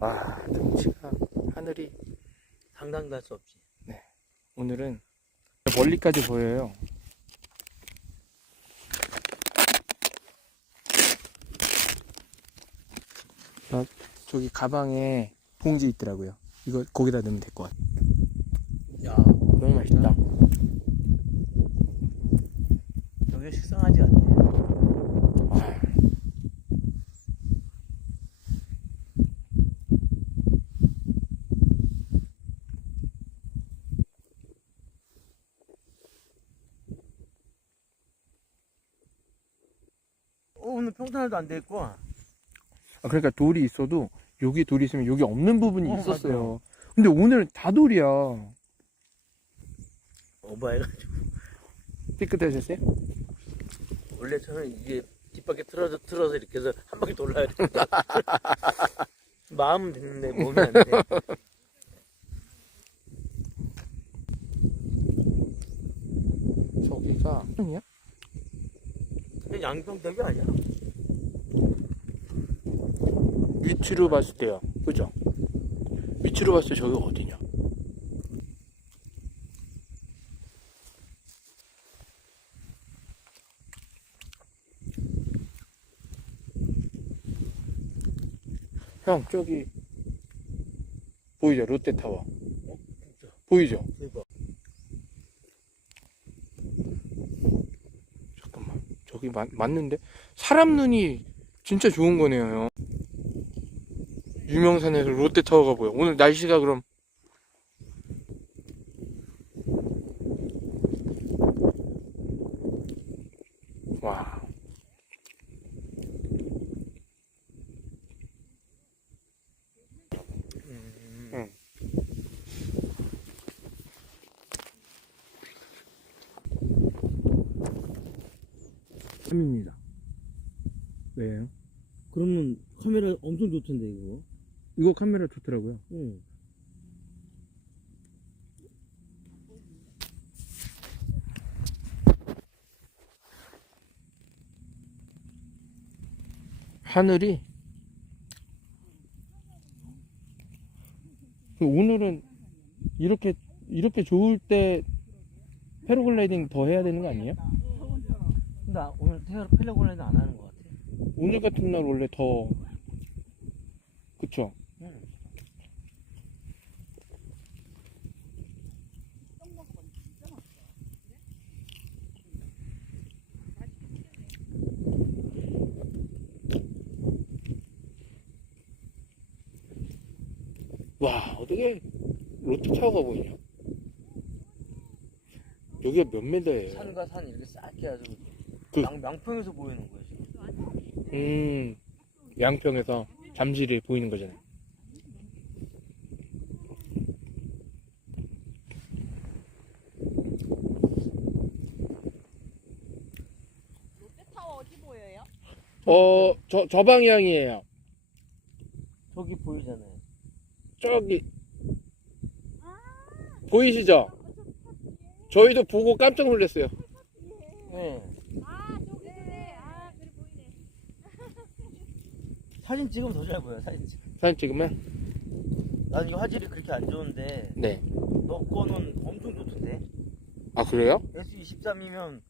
와, 경치가 하늘이 상상도 할수 없지. 오늘은 멀리까지 보여요. 아, 저기 가방에 봉지 있더라고요. 이거 거기다 넣으면 될 것 같아요. 야, 너무 맛있다. 여기 식상하지 않네. 평탄화도 안 돼 있고. 아, 그러니까 돌이 있어도 여기 돌이 있으면 여기 없는 부분이 어, 있었어요. 근데 오늘 다 돌이야. 오버해가지고. 삐끗하셨어요? 원래 저는 이게 뒷바퀴 틀어서 틀어서 이렇게 해서 한 바퀴 돌려야 돼. 마음은 됐는데 몸이 안 돼. 저기가 형이야? 근데 양평대교 아니야? 위치로 봤을 때요. 그죠? 위치로 봤을 때 저기 어디냐? 형, 저기, 보이죠? 롯데타워. 보이죠? 대박. 잠깐만. 저기 맞, 맞는데? 사람 눈이 진짜 좋은 거네요, 형. 유명산에서 롯데타워가 보여. 오늘 날씨가 그럼 와. 음. 응. 참입니다. 왜요? 그러면 카메라 엄청 좋던데 이거. 이거 카메라 좋더라고요. 응. 하늘이 오늘은 이렇게 이렇게 좋을 때 패러글라이딩 더 해야 되는 거 아니에요? 아- 오늘 펠레곤에는 안 하는 것 같아. 오늘 같은 날 원래 더 그쵸? 응. 와 어떻게 롯데타워가 보이냐? 여기가 몇 메다예요? 산과 산 이렇게 싹 해가지고 그- 양, 양평에서 보이는 거야 지금. 음 양평에서 잠실이 보이는 거잖아요. 롯데타워 어디 보여요? 어, 저, 저 방향이에요. 저기 보이잖아요. 저기. 보이시죠? 저희도 보고 깜짝 놀랐어요. 네. 아. 아. 사진 찍으면 더 잘 보여 사진 찍. 사진 찍으면? 난이 화질이 그렇게 안 좋은데 네. 너 거는 엄청 좋던데. 아, 그래요? S23이면